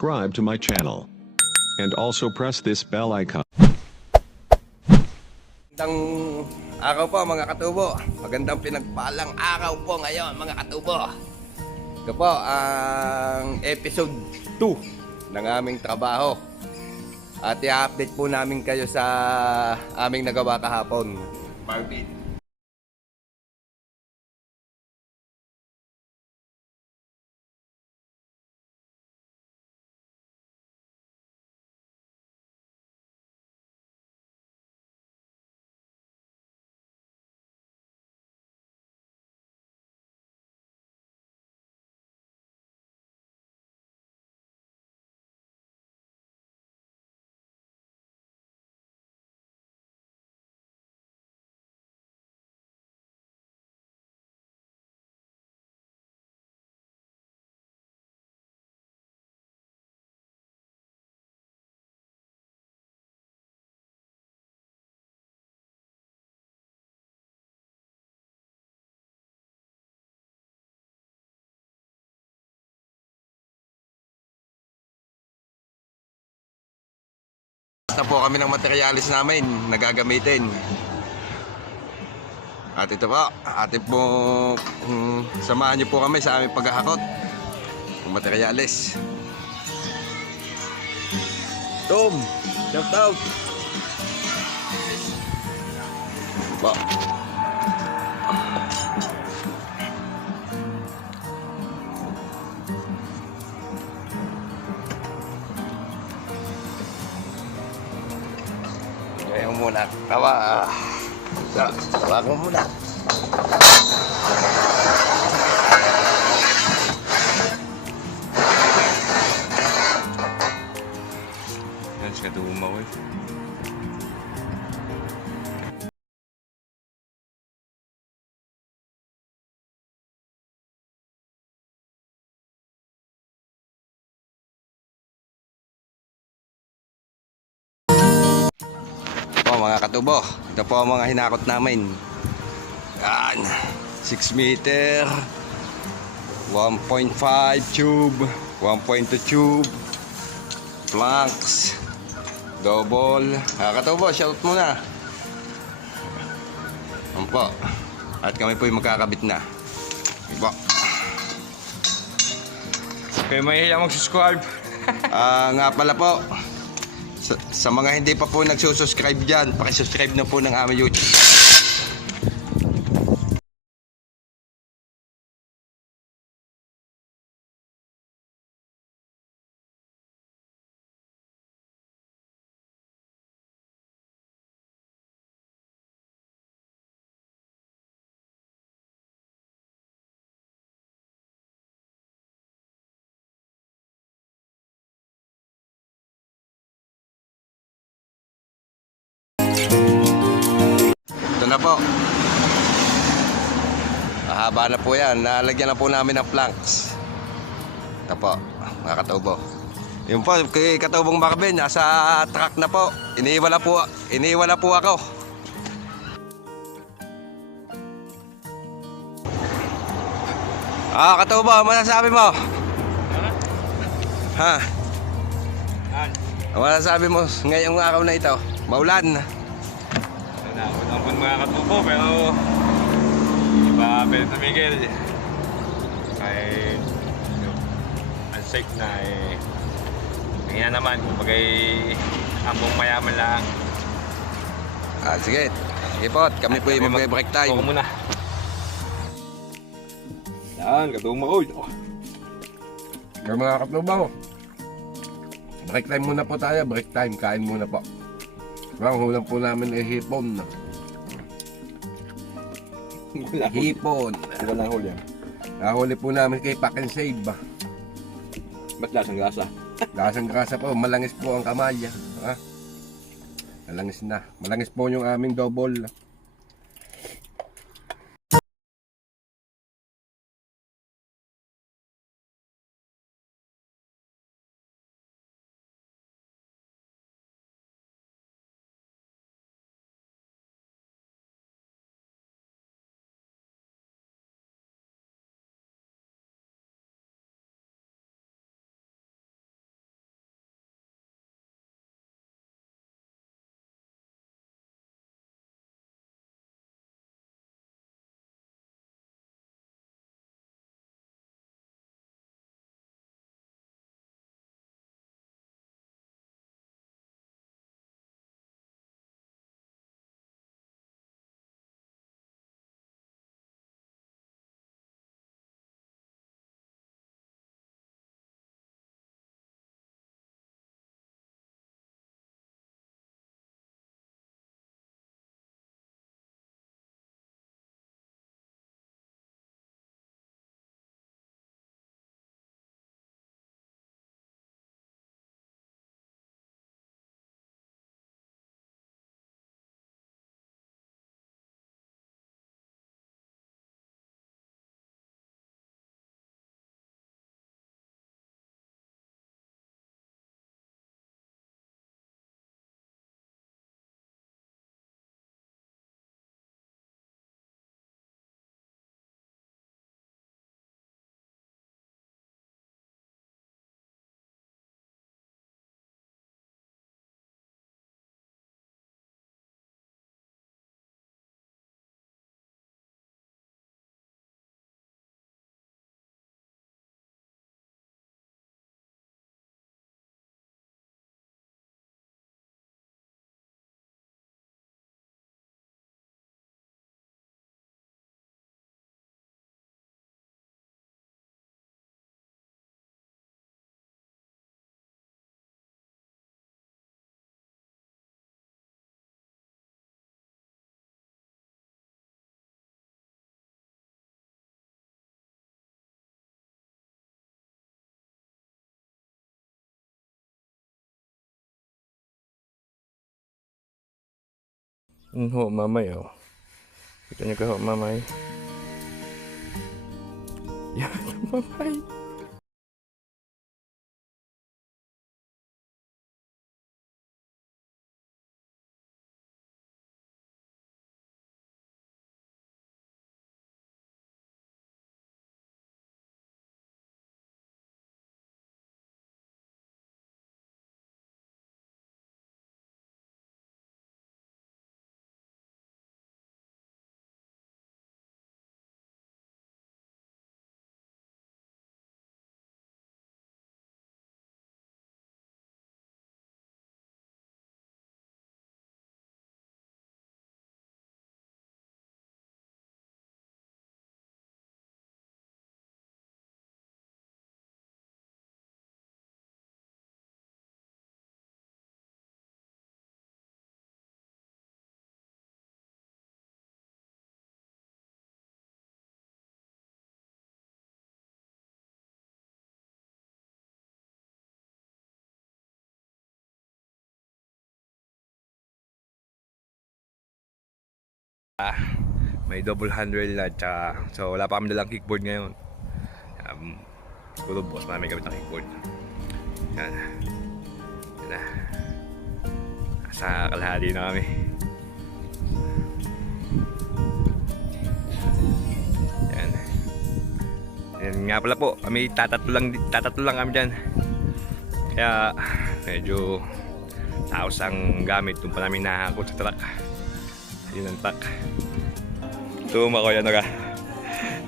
subscribe to my channel. And also press this bell icon. Magandang araw po mga katubo. Magandang pinagpalang araw po ngayon mga katubo. Ito po ang episode 2 ng aming trabaho. At i-update po namin kayo sa aming nagawa kahapon. Barbie. Na po kami ng materialis namin na gagamitin. At ito po, atin po samahan niyo po kami sa aming paghahakot ng materialis. Tom, shout out. Po. Ngayon muna, tawa ko muna. Yan, siya tumaw eh. Mga katubo, ito po ang mga hinakot namin. Yan, 6 meter, 1.5 tube, 1.2 tube, planks, double. Mga katubo, shout muna. Yan po. At kami po yung magkakabit na. Yan po. Kayo mahihiya mag-subscribe. Nga pala po, sa mga hindi pa po nagsusubscribe dyan, pakisubscribe na po ng aming YouTube. Ito na po. Mahaba na po yan. Nalagyan na po namin ng planks. Ito po, mga katubo. Yun po, kay katubong Marvin, nasa truck na po. Iniiwan na po ako. Katubo, ano masasabi mo? Ha? Ano masasabi mo ngayong araw na ito? Maulan. Napunang po mga katubo, pero iba Benito Miguel ay unsafe na eh. Tingnan naman kung bagay ambong mayaman lang. Sige. Sige po, kami po yung mag-break time. Ako muna. Yan, katubo ko. Mga katubo, break time muna po tayo. Break time, kain muna po. Ang hulang po namin ay hipon. Hipon. Wala na huli yan. Nahuli po namin kay Pack and Save. Ba't lasang gasa? Lasang grasa po, malangis po ang kamalya. Ha? Malangis na. Malangis po yung aming double. Ho, mamay oh. Kita nyo ka ho, mamay. Yan, mamay. May double handrail na so wala pa kami dalang kickboard ngayon. Siguro boss marami gamit ng kickboard. Yan. Yan na. Sa kalahati na kami. Yan. Yan nga pala po, kami tatatlo lang kami dyan. Kaya medyo taos ang gamit. Doon pa namin nakakot sa truck. Yun ang truck. Tuma ko yan ka.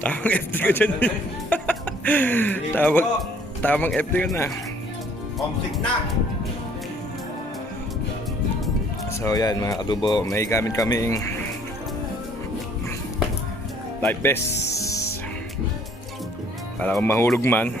Tamang FD ko dyan. Tamang FD ko na. Homesick na. So yan mga katubo, may gamit kaming life vest para kung mahulog man.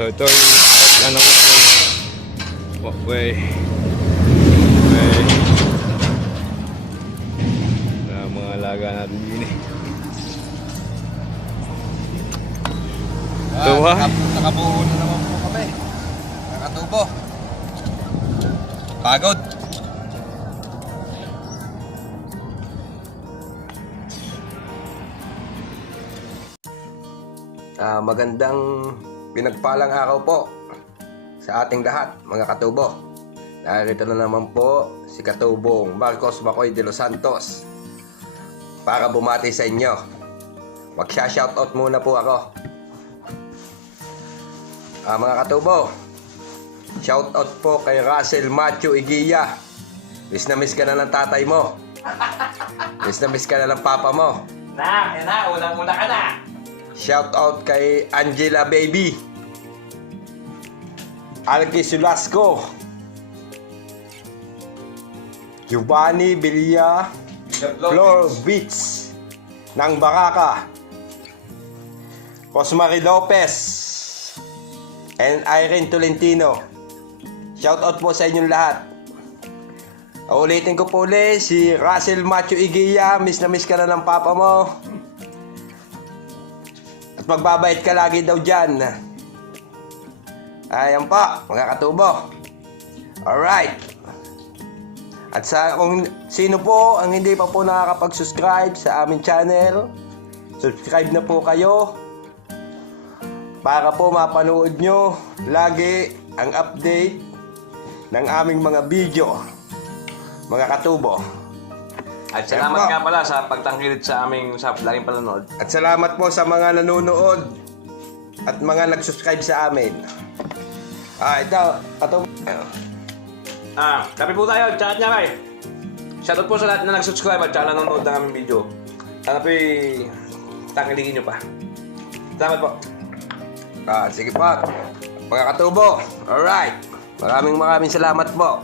So ito yung ano ko walkway. Na mga alaga natin din eh. Ito ha? Nakabuo na naman po kami. Nakatubo. Pagod. Magandang pinagpalang araw po sa ating lahat mga katubo. Narito na naman po si Katubong Marcos Macoy de los Santos para bumati sa inyo. Magsha-shoutout muna po ako. Mga katubo, shoutout po kay Russell Macho Iguia. Miss na miss ka na ng tatay mo. Miss na miss ka na ng papa mo. Unang-una ka na. Shout out kay Angela Baby, Alki Sulasco, Giovanni Villa Flor Beats ng Baraka, Cosmary Lopez, and Irene Tolentino. Shout out po sa inyong lahat. Ulitin ko po ulit, si Russell Matthew Igia, miss na miss ka na ng papa mo. At magbabait ka lagi daw dyan. Ayan po, mga katubo. Alright. At sa kung sino po ang hindi pa po nakakapag-subscribe sa aming channel, subscribe na po kayo para po mapanood nyo lagi ang update ng aming mga video, mga katubo. At salamat nga pala sa pagtangkilik sa aming sa laging panonood. At salamat po sa mga nanonood at mga nag-subscribe sa amin. Ito, katubo. Kape po tayo, chat niya kay. Shoutout po sa lahat na nag-subscribe at saka nanonood ng aming video. Sana po tangkilikin nyo pa. Salamat po. Sige po, mga katubo. Alright. Maraming salamat po.